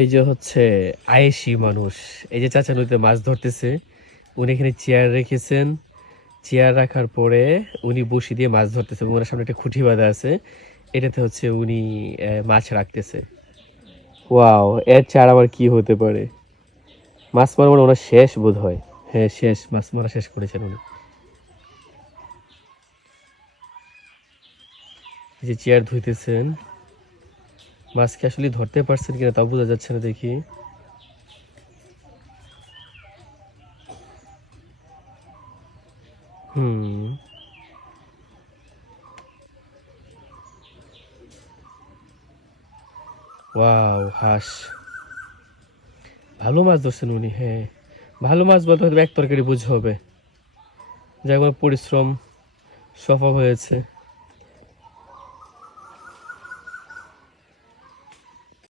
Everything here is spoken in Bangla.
এই যে হচ্ছে আয়েশি মানুষ, এই যে চাচা নদীতে মাছ ধরতেছে, উনি এখানে চেয়ার রেখেছেন। চেয়ার রাখার পরে উনি বসি দিয়ে মাছ ধরতেছে এবং ওনার সামনে একটা খুঁটি বাঁধা আছে। এটাতে হচ্ছে উনি মাছ রাখতেছে। ওয়াও, এর চার আবার কি হতে পারে? মাছ মারা মানে ওনার শেষ বোধ হয়। হ্যাঁ শেষ, মাছ মারা শেষ করেছেন উনি। এই যে চেয়ার ধুইতেছেন, মাছকে আসলে ধরতে পারছেন কিনা তাও বোঝা যাচ্ছে না দেখি। হুম। ওয়াও, হাঁস। ভালো মাছ ধরছেন উনি, হ্যাঁ। ভালো মাছ বলতে হয়তো এক তরকারি বুঝ হবে, যাই কোনো পরিশ্রম সফল হয়েছে।